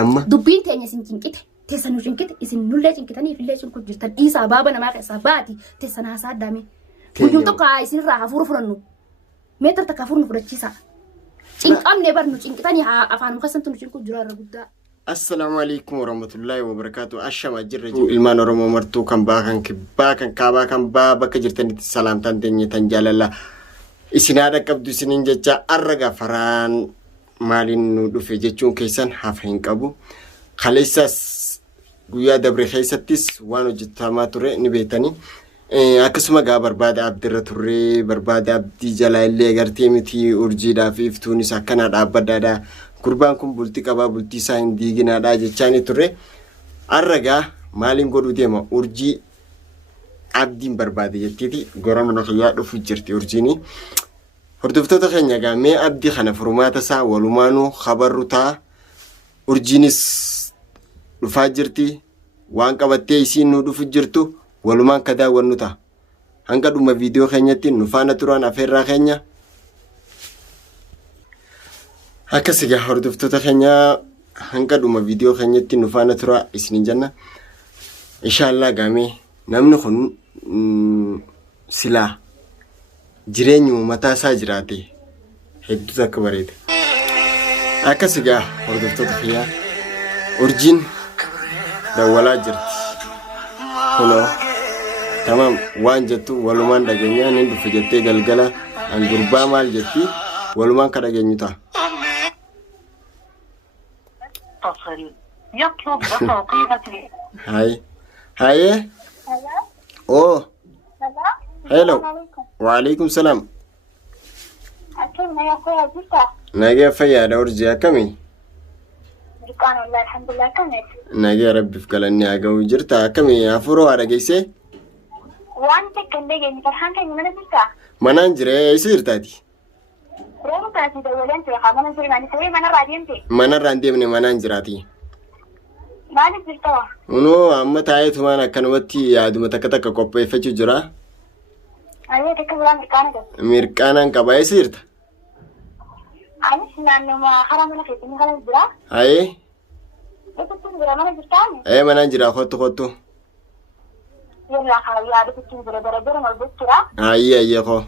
Amma dubbiin teenya isin cinqite teessan cinqite isin nullee cinqitanii fillee cinqu jirtan dhiisaa baaba namaa keessaa baati teessan haasaa addaame guyyuu tokko isinirraa hafuura fudhannu meetar takka hafuurnu fudhachiisa cinqamne barnu cinqitanii afaan mukasantu nu cinqu jira irra guddaa. Assalamu alaikum warahmatullahi wabarakatuh. Ashama jirra ilmaan Oromoo martuu kan baakan kibbaa kan kaabaa kan baa bakka jirtanitti salaamtaan teenye tan jaalala isinaadha qabdu isiniin jecha arraga faraan maaliin nu dhufe jechuun keessan hafa hin qabu. Kaleessas guyyaa dabre keessattis waan hojjetamaa ture ni beetanii akkasuma gaa barbaada abdirra turre barbaada abdii jalaa illee gartee miti urjiidhaaf iftuunis akkana dhaabbadhaadha. Gurbaan kun bultii qabaa bultii isaa hin diiginaadha jechaani ture. Arragaa maaliin godhuu deema urjii abdiin barbaade jettiiti gara mana kiyyaa dhufu jirti urjiini. Hordoftoota keenya gaa mee abdii kana furmaata isaa walumaanuu habarru ta'a. Urjiinis dhufaa jirti waan qabattee isiin nu dhufu jirtu walumaan ka daawwannu ta'a. Hanga dhuma viidiyoo keenyatti nu faana turaan afeerraa keenya. Akkasigaa hordoftoota keenya hanga dhuma viidiyoo keenyatti nu faana tura isiniin jenna. Inshallah gaamee namni kun silaa jireenyu mataa isaa jiraate hedduu akka bareede. Akkasigaa hordoftoota keenya urjiin dawwalaa jirti. Kunoo tamam waan jettu walumaan dhageenya ni dhufe jettee galgala an gurbaa maal jetti walumaan ka dhageenyu ta'a. يطلب بتوقيتك. هاي هاي اوه هلو وعليكم السلام. أكيد يا أخويا جيتا. ناجي فيا دورجي كمي. دكان والله الحمد لله كميت. ناجي ربي في كلامي أجو جرتا كمي أفرو على جيسي. وأنت كنت جاي فرحان كني من جيتا. منانجري يصير تادي. روح تاسي دولة أنت يا خا منانجري ماني سوي منا رادينتي. منان من منانجراتي. ماني جيتا. ونو أما تايت وانا كنوتي يا دوما تكتك كوبي فتشو جرا. أيه تكلم مكانك. ميركانا كباي يصير. أنا سنان ما خرام من في تني خلاص جرا. هاي. إيه تكون جرا منا جيتا. إيه منانجرا خطو. يلا خلاص يا أبي تكون جرا مربوط جرا. هاي خو.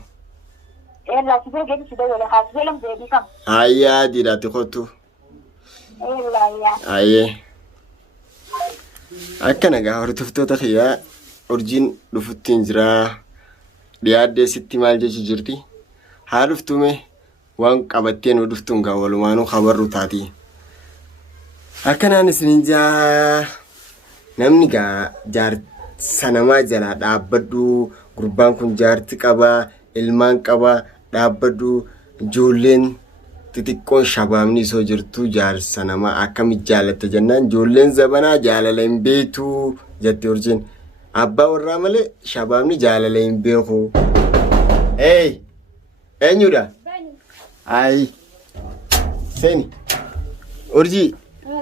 يلا تبي جيت سيدا ولا خلاص يلا بيبي كم. هاي دي راتي خطو. يلا يا. هاي. Akkana gaa hordoftoota kiyyaa urjiin dhufuttiin jira dhiyaadde sitti maal jechi jirti haa dhuftume waan qabattee nu dhuftuun gaa walumaanuu habarru taati. Akkanaan isiniin jaa namni gaa jaarsa namaa jalaa dhaabbadhu gurbaan kun jaarti qaba ilmaan qaba dhaabbadhu ijoolleen xixiqqoon shabaabni isoo jirtu jaarsa namaa akkamitti jaalatta jennaan ijoolleen zabanaa jaalala hin beektu jette urjiin abbaa warraa malee shabaabni jaalala hin beeku. Eenyudha? Ayi seeni urjii.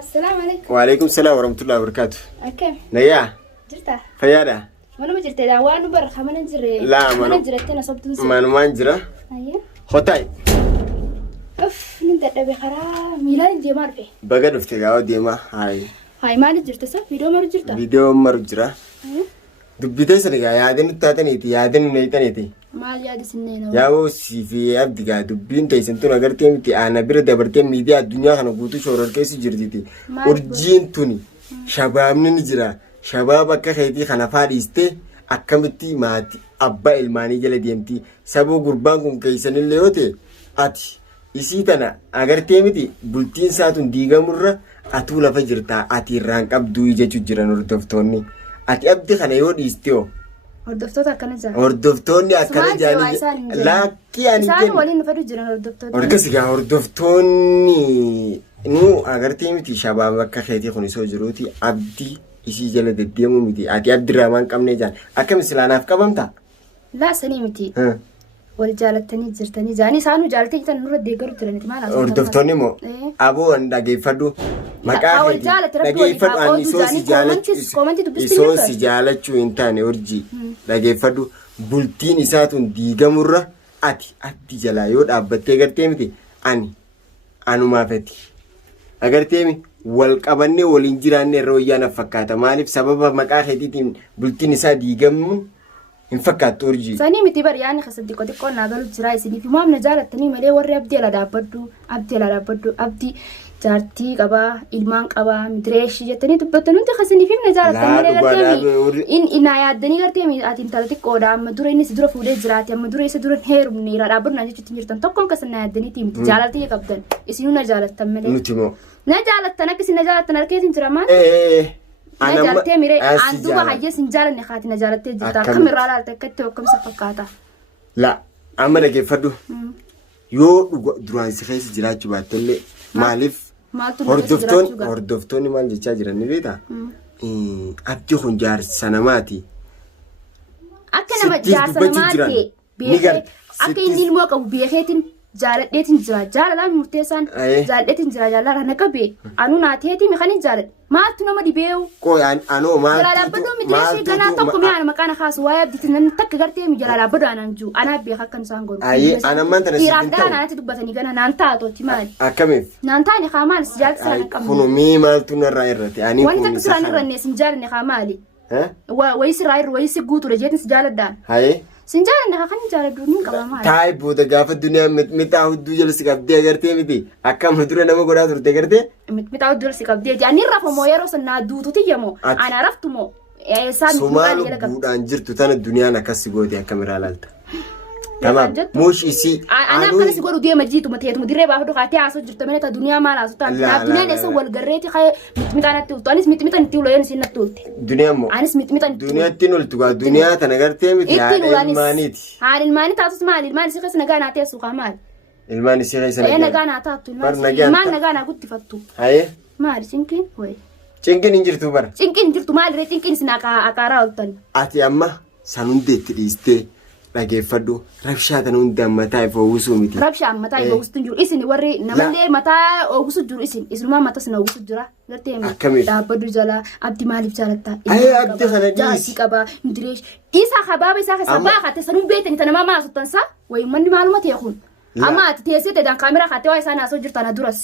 Assalamu alaikum. Waalaikum salaam warahmatullahi wabarakatuh. Akkam Nayyaa jirta? fayyaadha? Manuma jirte daa waan nu bar kamana jirre. Laa mana jirte na sobtuun si. Manumaan jira. Ayya. Hotaay. Nin dadhabe karaa miilaan deemaa dhufe. Baga dhufte gaa deemaa. Hayi maaliif jirta sa? Viidiyoo maru jirta? Viidiyoo maru jira. Dubbitee sana gaa yaadeen uttaataniiti yaadeen unaytaniiti. Maal yaadisinnee nama? Yaa'oo siifi abdi gaa dubbiin teessan tun agartee miti ana bira dabartee miidiyaa addunyaa kana guutuu shoorar keessa jirtiti. Urjiin tuni shabaabni ni jira. Shabaab akka keetii kana faadhiistee akkamitti maatii abbaa ilmaanii jala deemti. Saboo gurbaan kun keessanillee yoo ta'e ati isii tana agartee miti bultiin isaatuun diigamurra atuu lafa jirtaa ati irraan qabduu jechuu jiran hordoftoonni. Ati abdi kana yoo dhiistee hordoftoota akkana jira. hordoftoonni akkana jaanii lakkii ani isaan waliin dhufatu jiran hordoftoota. Orkasigaa hordoftoonni nu agartee miti shabaab akka keetii kun isoo jiruuti abdi isii jala deddeemuu miti ati abdi raamaan qabnee jaan akkam islaanaaf qabamta? Laa sanii miti. Wal jaalattanii jirtanii jaanii isaanuu jaalatanii jiran nurra deeggaru jiraniti maal haasawaa? Hordoftoonni moo aboo an dhageeffadhu maqaa keetii dhageeffadhu ani isoo si jaalachuu hin taane urjii dhageeffadhu bultiin isaatuun diigamurra ati jalaa yoo dhaabbattee gartee miti ani anumaafeti agarteemi wal qabanne waliin jiraanne irra wayyaana fakkaata maaliif sababa maqaa keetiitiin bultiin isaa diigamuun hin fakkaattu urjii sanii miti bari yaani khasadi xiqqoo naa galu jira isinii fi maamna jaalattanii malee warri abdii ala dhaabbaddu abdii jaartii qabaa ilmaan qabaa midireeshi jettanii dubbattan hundi khasanii fi na jaalattan malee garteemi ina yaaddanii garteemi ati intala xiqqoodha amma dura inni si dura fuudhee jiraati amma dura isa dura heerumni irra dhaabbadhu naa jechuutti jirtan tokkoon kasan na yaaddanii tiimti jaalaltii qabdan isinuu na jaalattan malee nuti moo na jaalattan akka isin na jaalattan harkeetiin jira maal na jaalatee miree anduba hayyees hin jaalanne kaati na jaalattee jirta akkam irraa laalte akkatti hokkamsa fakkaata la amma dhageeffadhu yoo duraan si keessa jiraachuu baattellee maaliif hordoftoonni maal jechaa jiran ni beektaa abdii kun jaarsa namaati akka nama jaarsa namaati beekee akka inni ilmoo qabu beekeetiin jaaladheetiin jira jaalalaan murteessaan jaaladheetiin jira jaalala naqabee anu naateetii meeqanii jaalad maaltu nama dhibeewu anoo maal jalaalaabbadoo midireeshii ganaa tokko mi'aana maqaan haasu waa'ee abdiitiin namni takka gartee mi jalaalaabbadoo anaan jiru anaa beeka akkan isaan godhu anammaan tana dhiiraaf dhala naanatti dubbatanii gana naan taatooti maali akkamiif naan taane haa maali si jaalatti sana qabne kunu mii maaltu narraa irratti ani wanti takka siraan irranne sin jaalanne haa maali wayisi irraa irra wayisi guuture jeetin si jaaladhaan sin jaalanne haa kan hin jaaladdu niin qaba maali taa'ee booda gaafa dunyaa mitaa hudduu jala si qabdee agartee miti akkama dura nama godhaa turte agartee mitaa hudduu jala si qabdee ani rafamoo yeroo sanaa duututi yamoo ana raftumoo sumaan buudhaan jirtu tana duniyaan akkas goote akkamiraa laalta tamam mush isi ana kana si godhu deema jiitu mateetu dirree baafadhu kaatee haasoo jirtu mana ta duniyaa maal haasoo taate naaf duniyaan eessa wal garreeti ka'ee mitmitaan ultu anis mitmitaan itti ulo yoon isin natti ulte duniyaa moo anis mitmitaan duniyaa ittiin ultu gaa duniyaa tana gartee miti haadha ilmaaniiti haadha ilmaanii taatus maali ilmaan isii keessa nagaa naa teessu kaa maali ilmaan isii keessa nagaa naa taattu ilmaan nagaa naa guttifattu maali cinqiin wayi cinqiin hin jirtu bara cinqiin hin jirtu maali ree cinqiin isin akaaraa oltan ati amma san hundeetti dhiistee dhageeffadhu rabshaa tan hundaan mataa ifa uwwisuu miti rabshaan mataa ifa uwwistu jiru isin warri namallee mataa uwwisu jiru isinumaa mataa sana uwwisu jira gartee dhaabbadhu jala abdi maaliif jaalatta abdi kana jaasi qaba midireesh isa habaaba isaa keessa baaqate sanuu beetani tana mamaa suttansa wayi manni maaluma teekun amma ati teessee teedhaan kaameraa kaatee waa isaan haasoo jirtana duras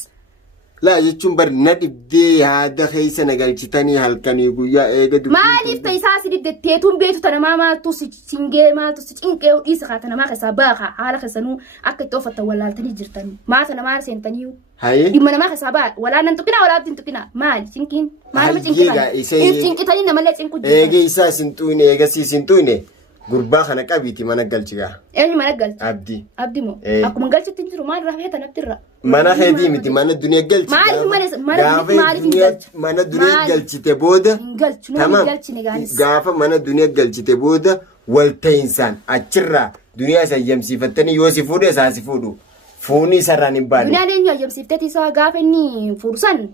لا يجون برناد بدي هذا خيس أنا قلت تاني هالكني يقولي إيه ما ليف تيساس دي تيتون بيتو تنا ما توسينجي ما توسينجي وإيش خاتنا ما خساباخا على خسنو أكيد توفت ولا تاني جرتني ما أنا ما سنتنيو هاي دي ما خسابات ولا ننتقنا ولا بتنتقنا ما سينكين ما أنا بتنتقنا إيه سينكين تاني نملة سينكو إيه جيسا سنتوني إيه جسي سنتوني gurbaa kana qabiiti mana galchigaa eenyu mana galchi abdi moo akkuma galchitti jiru maal rafee tanattirra mana heetii miti mana duniyaa galchi mana duniyaa galchite booda tamam gaafa mana duniyaa galchite booda walta'insaan achirraa duniyaa isa ayyamsiifattanii yoo si fuudhe isaa si fuudhu fuuni isarraan hin baane duniyaan eenyu ayyamsiifteeti isaa gaafa inni fuudhusan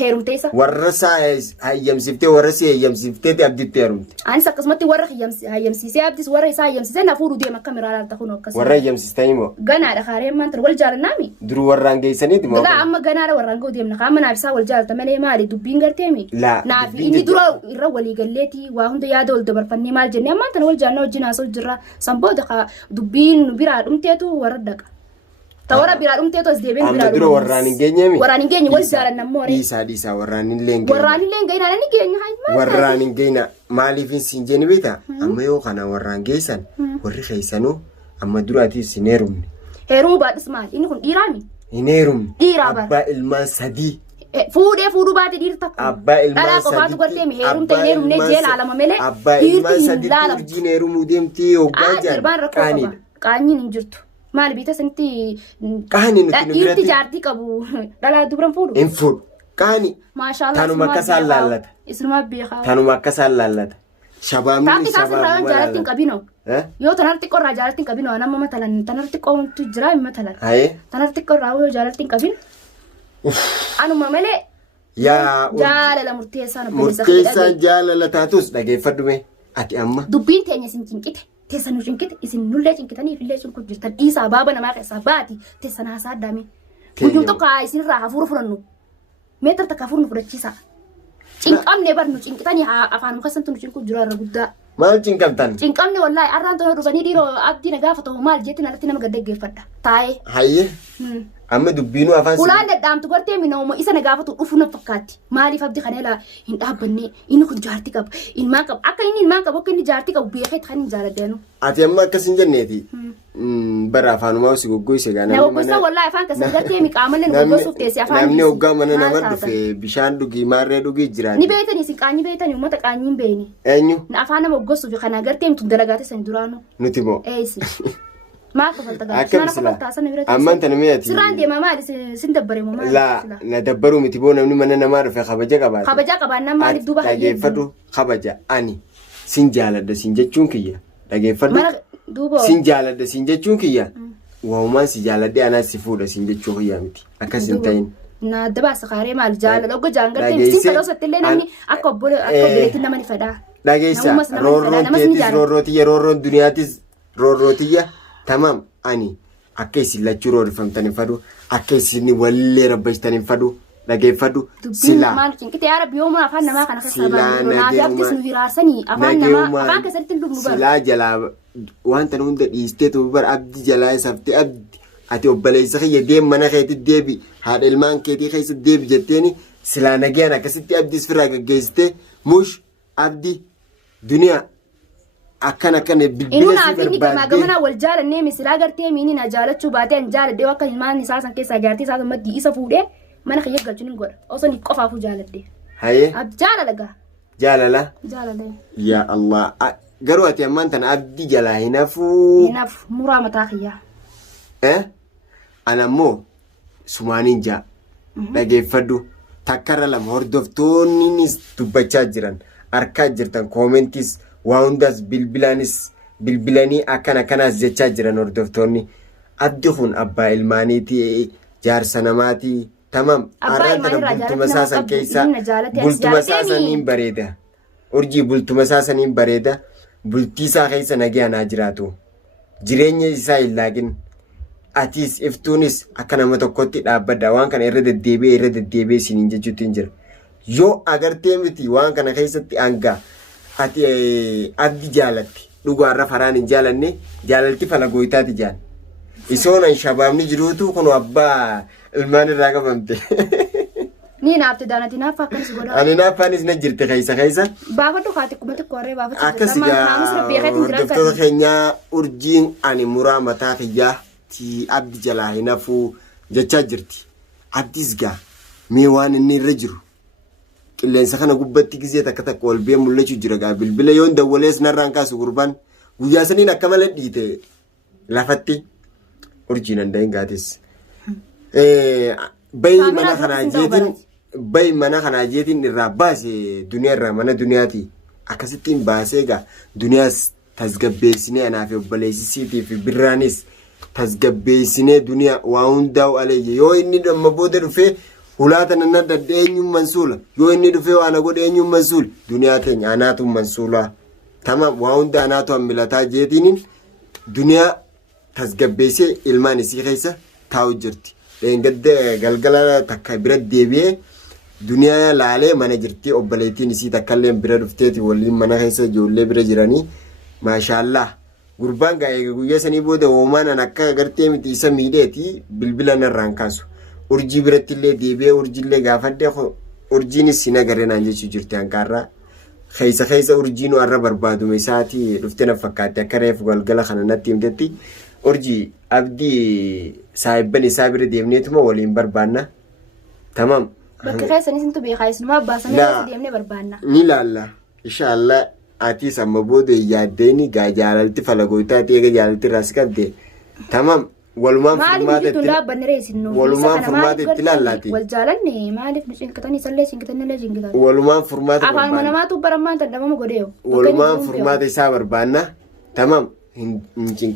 heerumte isa warra saa hayyamsiiftee warra si hayyamsiifteeti abditti heerumte anis akkasumatti warra hayyamsiisee abdis warra isaa hayyamsiisee na fuudhu deema akka miraa laalta kun akkasuma warra hayyamsiistanii moo ganaadha kaareen maanta wal jaalannaami duruu warraan geessaniiti moo gaa amma ganaadha warraan ga'u deemna kaama naaf isaa wal jaalata malee maali dubbiin garteemi naaf inni dura irra walii galleeti waa hunda yaada wal dabarfannee maal jennee ammaan tana wal jaalna wajjin haasa'u jirra sanbooda dubbiin biraa dhumteetu warra dhaqa tawara biraa dhumteetu as deebiin biraa dura warraan hin geenyeemi warraan hin geenye wal jaalanna ammoo dhiisaa warraan hin leengeenya warraan hin leengeenya ni geenya haa warraan hin geenya maaliif hin jeeni beeta amma yoo kana warraan geessan warri keessanuu amma duraatiif sin heerumne heerumuu baadhis maal inni kun dhiiraami hin heerumne dhiiraa baadhi abbaa ilmaan sadii fuudhuu baate dhiirri takka abbaa ilmaan sadii qofaatu gartee heerumte heerumne jeela lama malee abbaa ilmaan sadii urjiin heerumuu deemtii hoggaa jaan qaanyiin hin jirtu maal biita santi qaani nuti dhiirti jaartii qabu dhalaa dubaran fuudhu hin fuudhu qaani maashaallah tanuma akka isaan laallata isuma beekaa tanuma akka isaan laallata shabaamni taatti taasirraa jaalatti hin qabino yoo tanarti qorraa jaalatti hin qabino nama matalan tanarti qoomtu jira matalan tanarti qorraa yoo jaalatti hin qabin anuma malee yaa jaalala murteessaan jaalala taatus dhageeffadhume ati amma dubbiin teenya sin cinqite teessanu cinqite isin nullee cinqitanii fillee sun kun jirtan dhiisaa baaba namaa keessaa baati teessan haasaa addaame guyyuu tokko isinirraa hafuura fudhannu meetar takka hafuurnu fudhachiisa cinqamne barnu cinqitanii afaan kasantu nu cinqu jira irra guddaa maal cinqamtan cinqamne wallaahi arraan tona dhufanii dhiiroo abdii na gaafatamu maal jettiin alatti nama gaddaggeeffadha taa'ee hayye amma dubbiinuu afaan ulaan dadhaamtu gartee minoomo isa na gaafatu dhufu na fakkaatti maaliif abdi kaneela hin dhaabbanne inni kun jaartii qaba ilmaan qaba akka inni ilmaan qaba akka inni jaartii qabu beekee kan hin jaaladdeenu ati amma akkas hin jenneeti bara afaanumaa si goggoyse gaa namni mana wallahi afaan kasan gartee mi qaamallee nu goggoosuuf teesse afaan namni hoggaa mana nama dhufe bishaan dhugii maarree dhugii jiraati ni beeytanii si qaanyi beeytanii uummata qaanyi hin beeyni eenyu na afaan nama goggoosuuf kana gartee mtu dalagaate san duraanu nuti moo eeysi maa kafalta gaa akkam sila amman tan meeti siraan deema maali sin dabbare moo maali la na dabbaru miti boo namni mana namaa dhufe kabaja qabaannaan maaliif duuba dhageeffadhu kabaja ani sin jaaladda sin jechuun kiyya dhageeffadhu duuba sin jaaladda sin jechuun kiyya waa'umaan si jaaladde anaas si fuudha sin jechuun kiyya miti akkas hin ta'in na dabaasa kaaree maal jaalala ogga jaangartee sin fadhoosattillee namni akka obboleetti nama ni fedhaa dhageessa roorroon duniyaatis roorrootiyya tamam ani akka isin lachuu roorrifamtan hin fadhu akka isin wallee rabbashtan hin fadhu dhageeffadhu silaa maal cinqite yaa rabbi yoomuu afaan namaa kana kasabaan naafi abdis nu hiraarsanii afaan namaa afaan keessatti hin dhugnu bara silaa jalaa wanta hunda dhiistee tu bara abdi jalaa isaafte abdi ati obboleessa kiyya deem mana keetti deebi haadha ilmaan keetii keessa deebi jetteeni silaa nagayaan akkasitti abdis firaa gaggeessite mush abdi duniyaa akkana bilbila si barbaadde gamana wal jaalannee misilaa gartee miini na jaalachuu baatee an jaaladde akka ilmaan isaa san keessaa jaartii isaa san maddii isa fuudhee mana kiyya galchuun hin godha osoo ni qofaafuu jaaladde haye jaalala gaa jaalala yaa Allah garuu ati ammaan tana abdi jalaa hinafu muraa mataa kiyyaa anammoo sumaaniin jaa dhageeffadhu takkarra lama hordoftoonnis dubbachaa jiran arkaa jirtan koomentis waa hundas bilbilanii akkanaas jechaa jiran hordoftoonni abdi kun abbaa ilmaaniiti jaarsa namaati tamam arraan bultuma saasan keessa bultuma saasaniin bareeda urjii bultuma saasaniin bareeda bultii isaa keessa nagayaan haa jiraatu jireenya isaa hin laagin atiis iftuunis akka nama tokkotti dhaabbadha waan kana irra deddeebi'ee isiniin jechuutti hin jira yoo agartee miti waan kana keessatti hangaa ati abdi jaalatti dhugaarra faraan hin jaalanne jaalalti fala gooytaati jaan isoonan shabaabni jiruutu kun abbaa ilmaan irraa qabamte ni naafte daanati naaf akkanis godha ani naafaanis na jirte keessa baafadhu kaati kuma tokko warree baafadhu akkas hordoftoota keenyaa urjiin ani muraa mataa kiyyaa ti abdi jalaa hinafuu jechaa jirti abdis gaa mee waan inni irra jiru qilleensa kana gubbatti gizee takka ol bee mul'achuu jira gaa bilbila yoon dawwalees narraan kaasu gurbaan guyyaa saniin akka malee dhiite lafatti urjiin handayin gaatis bayi mana kanaa jeetiin irraa baase duniyaa irraa mana duniyaati akkasittiin baasee gaa duniyaas tasgabbeessinee anaaf obboleessisiitii fi birraanis tasgabbeessinee duniyaa waa hundaa'u alayye yoo inni amma booda dhufee hulaata nanna dadda eenyuun mansuula yoo inni dhufee waan godhe eenyuun mansuula duniyaa teenya anaatuun mansuulaa tamam waa hunda anaatu hammilataa jeetiniin duniyaa tasgabbeessee ilmaan isii keessa taa'u jirti dheengadda galgala takka bira deebi'ee duniyaa laalee mana jirti obboleettiin isii takkallee bira dhufteeti waliin mana keessa ijoollee bira jiranii maashaallah gurbaan gaa eega guyyaa sanii booda hoomaan akka agartee miti isa miidheeti bilbila narraan kaasu urjii biratti illee deebi'ee urjiillee gaafadde urjiinis sin agarree naan jechuu jirti hanqaarraa keessa urjiin warra barbaadume isaatii dhufte na fakkaatti akka reefu galgala kana natti himtetti urjii abdii saayibban isaa bira deemneetuma waliin barbaanna tamam bakka keessanis intu beekaa isinuma abbaasamee deemnee barbaanna ni laalla inshaallah atiis amma booda yaaddeeni gaa jaalalti falagoytaati eega jaalalti irraas qabde tamam walumaan furmaata itti laallaati wal jaalanne maaliif nu cinqatanii sallee cinqatanii cinqatan walumaan furmaata afaan manamaatu baramaan tan dhabama godheeyo walumaan furmaata isaa barbaanna tamam hin cinqa